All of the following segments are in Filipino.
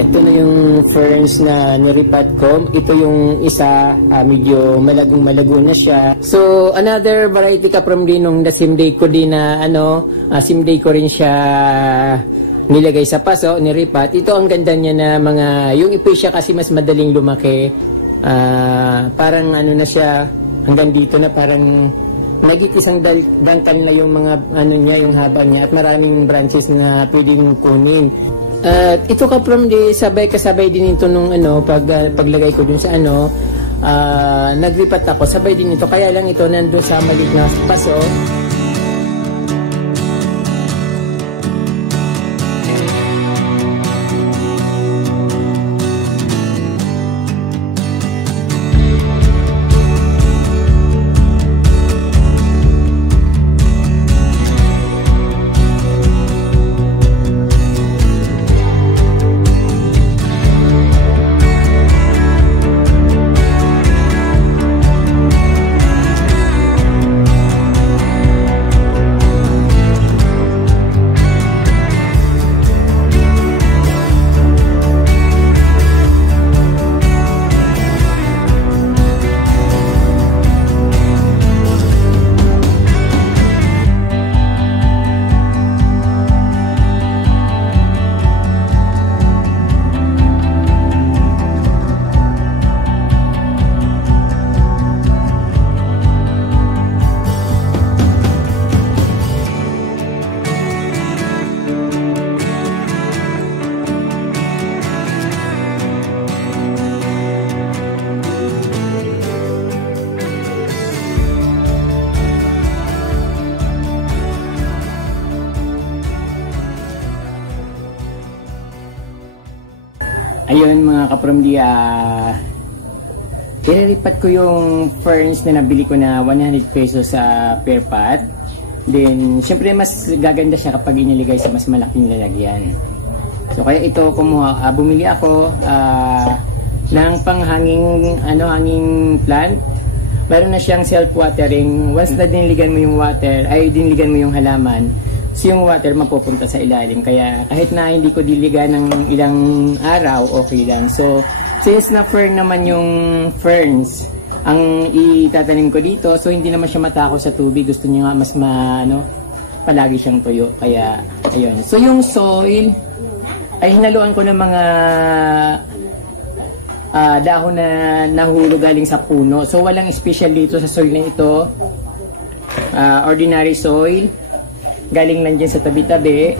Ito na yung ferns na niripat ko. Ito yung isa, medyo malagong-malago na siya. So, another variety ka from din nung nasimday ko din na simday ko rin siya nilagay sa paso, niripat. Ito ang ganda niya na yung ipesya kasi mas madaling lumaki. Parang na siya, hanggang dito na parang nagit-isang dangkal na yung mga niya, yung haba niya at maraming branches na pwedeng kunin. At ito ka from kasabay din ito nung paglagay ko dun sa naglipat ako, sabay din ito, kaya lang ito nandun sa maliit na paso. Ayun mga kapromdi, ililipat ko yung ferns na nabili ko na 100 pesos sa per pot. Then, syempre mas gaganda siya kapag iniligay sa mas malaking lalagyan. So, kaya ito bumili ako ng panghanging hanging plant. Meron na siyang self-watering. Once na diniligan mo yung diniligan mo yung halaman, so yung water mapupunta sa ilalim, kaya kahit na hindi ko diligan ng ilang araw, okay lang. So since na fern naman yung ferns ang itatanim ko dito, so hindi naman siya matakot sa tubig, gusto niya nga mas palagi siyang tuyo, kaya ayun. So yung soil ay hinaluan ko ng mga dahon na nahulog galing sa puno. So walang special dito sa soil na ito, ordinary soil galing lang dyan sa tabi-tabi.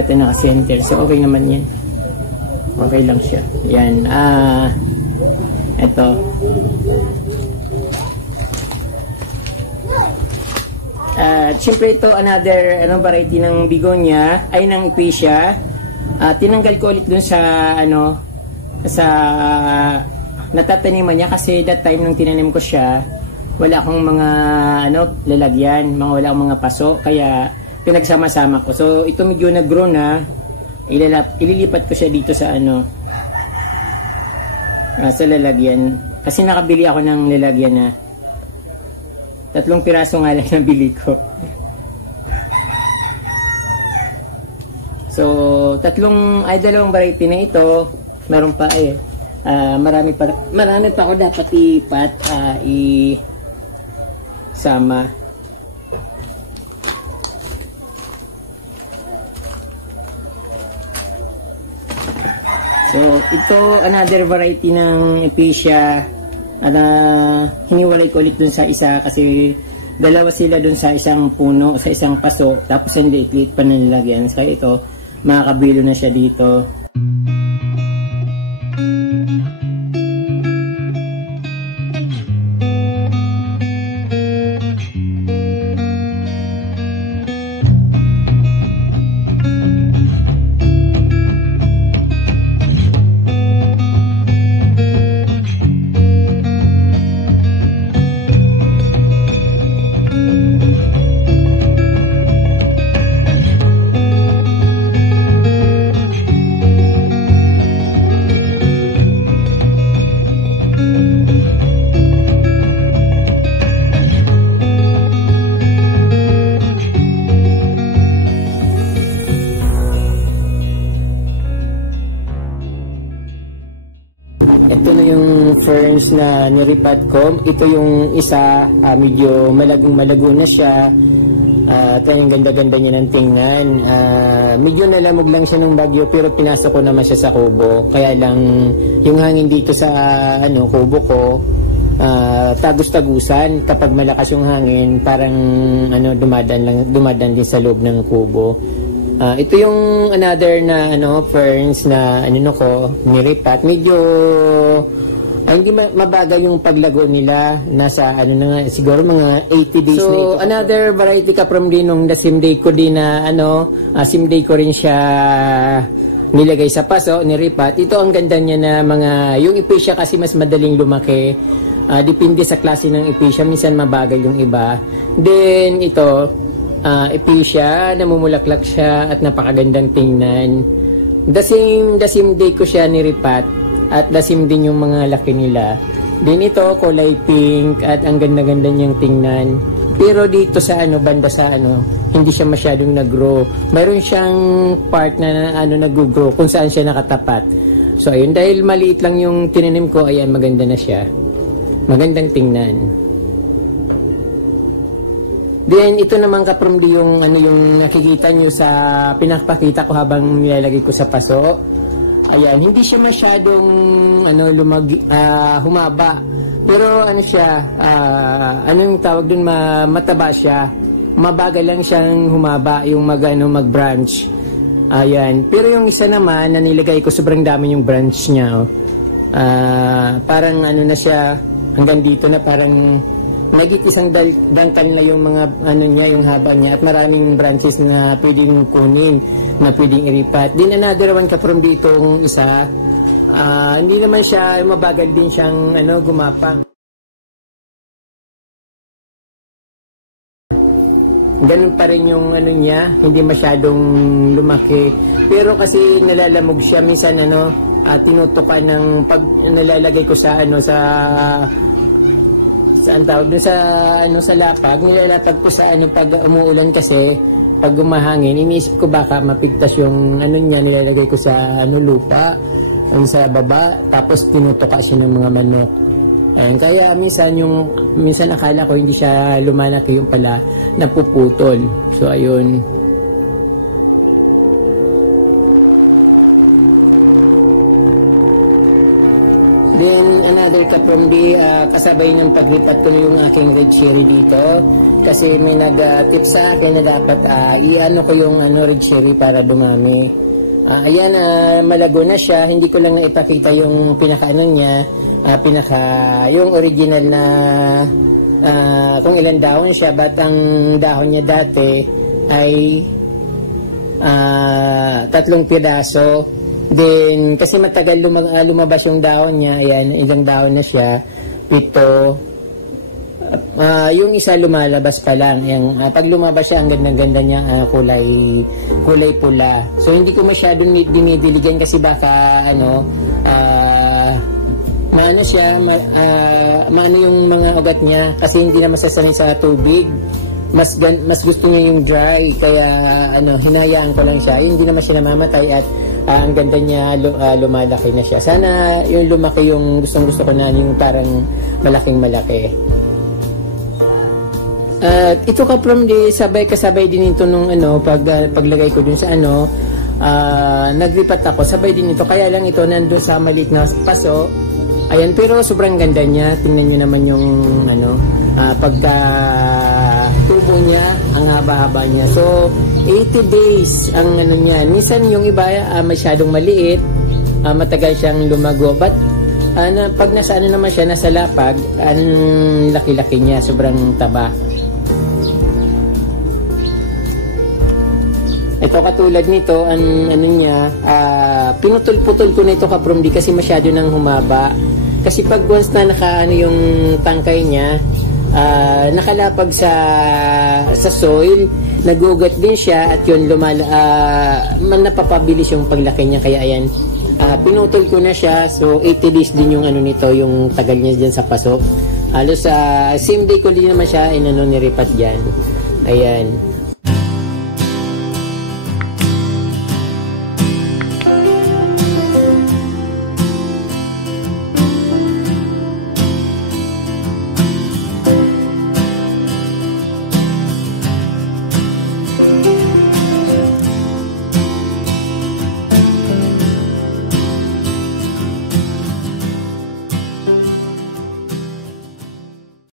yata naka-center. So, okay naman yan. Okay lang siya. Yan. Ito. Siyempre ito, another variety ng bigonia, ay ng Acacia. Tinanggal ko ulit dun sa, sa natataniman niya kasi that time nung tinanim ko siya, wala akong mga, lalagyan, wala akong mga paso, kaya pinagsama-sama ko. So, ito medyo nag-grow na, ililipat ko siya dito sa, sa lalagyan. Kasi nakabili ako ng lalagyan na 3 piraso nga lang nabili ko. So, 2 variety na ito. Meron pa marami pa ako dapat isama. So, ito another variety ng Acacia. Hiniwalay ko ulit dun sa isa kasi dalawa sila dun sa isang puno, sa isang paso, tapos ang liit-liit pa nilagyan. Kaya ito, makakabilo na siya dito. Ito na yung ferns na niripat ko. Ito yung isa, medyo malago na siya. At ang ganda-ganda niya ng tingnan. Medyo nalamog lang siya ng bagyo pero pinasok ko naman siya sa kubo. Kaya lang yung hangin dito sa kubo ko, tagus-tagusan. Kapag malakas yung hangin, parang dumadaan din sa loob ng kubo. Ito yung another na ferns na niripat. Medyo hindi mabagal yung paglago nila. Nasa siguro mga 80 days na ito. So another variety ka from din nung simday ko din na simday ko rin siya nilagay sa paso, niripat. Ito ang ganda niya na yung Acacia kasi mas madaling lumaki. Depende sa klase ng Acacia, minsan mabagal yung iba. Then ito Acacia, namumulaklak siya at napakagandang tingnan. The same day ko siya niripat at the same din yung mga laki nila. Din ito kulay pink at ang ganda-ganda niyang tingnan. Pero dito sa banda sa hindi siya masyadong nag-grow. Mayroon siyang part na nag-grow kung saan siya nakatapat. So ayun, dahil maliit lang yung tinanim ko, ayan, maganda na siya. Magandang tingnan. Then, ito naman kapramdi yung yung nakikita nyo sa pinapakita ko habang nilalagay ko sa paso. Ayan, hindi siya masyadong humaba. Pero siya, yung tawag dun, mataba siya. Mabagal lang siyang humaba, yung mag-branch. Ayan, pero yung isa naman na nilagay ko, sobrang dami yung branch niya. Parang na siya, hanggang dito na parang nagit isang dangkal na yung mga niya, yung haba niya at maraming branches na pwedeng kunin, na pwedeng iripat. Din another one ka from ditong isa, hindi naman siya, mabagal din siyang gumapang. Ganun pa rin yung niya, hindi masyadong lumaki. Pero kasi nalalamog siya minsan tinutukan ng pag nalalagay ko sa saan tawag doon sa lapag, nilalapag ko sa pag umuulan kasi pag gumahangin, iniisip ko baka mapigtas yung niya, nilalagay ko sa lupa, sa baba, tapos tinutuka siya ng mga manok. Ayan, kaya minsan akala ko hindi siya lumalaki, yung pala napuputol. So ayun. Then another ka from the kasabay ng paglipat ko yung aking red cherry dito kasi may nag-tip sa akin na dapat i-ano ko yung red cherry para dumami. Ayan, malago na siya. Hindi ko lang naipakita yung pinaka-ano niya, yung original na kung ilan dahon siya, but ang dahon niya dati ay 3 piraso. Then, kasi matagal lumabas yung dahon niya, ayan, ilang dahon na siya, 7. Yung isa lumalabas pa lang. Ayan, pag lumabas siya, ang ganda-ganda niya, kulay pula. So, hindi ko masyadong dinidiligan kasi baka, maano siya, maano yung mga ugat niya kasi hindi na masasanay sa tubig. Mas gusto niya yung dry, kaya hinayaan ko lang siya. Hindi naman siya namamatay at ang ganda niya, lumalaki na siya. Sana yung lumaki yung gustong-gusto ko na, yung parang malaking-malaki. Ito ka from the kasabay din ito nung paglagay ko dun sa naglipat ako, sabay din ito. Kaya lang ito nandun sa maliit na paso. Ayan, pero sobrang ganda niya. Tingnan nyo naman yung pagka tubo niya, ang haba-haba niya. So, 80 days ang niya. Minsan yung iba masyadong maliit, matagal siyang lumago. But pag nasa naman siya, nasa lapag, ang laki-laki niya, sobrang taba. Ito katulad nito, pinutol-putol ko nito ka-from di kasi masyado nang humaba. Kasi pag once na yung tangkay niya, nakalapag sa soil, nagugat din siya at yun napapabilis yung paglaki niya. Kaya ayan, pinutol ko na siya. So 80 days din yung nito, yung tagal niya dyan sa paso. Halos same day ko din naman siya niripat dyan. Ayan.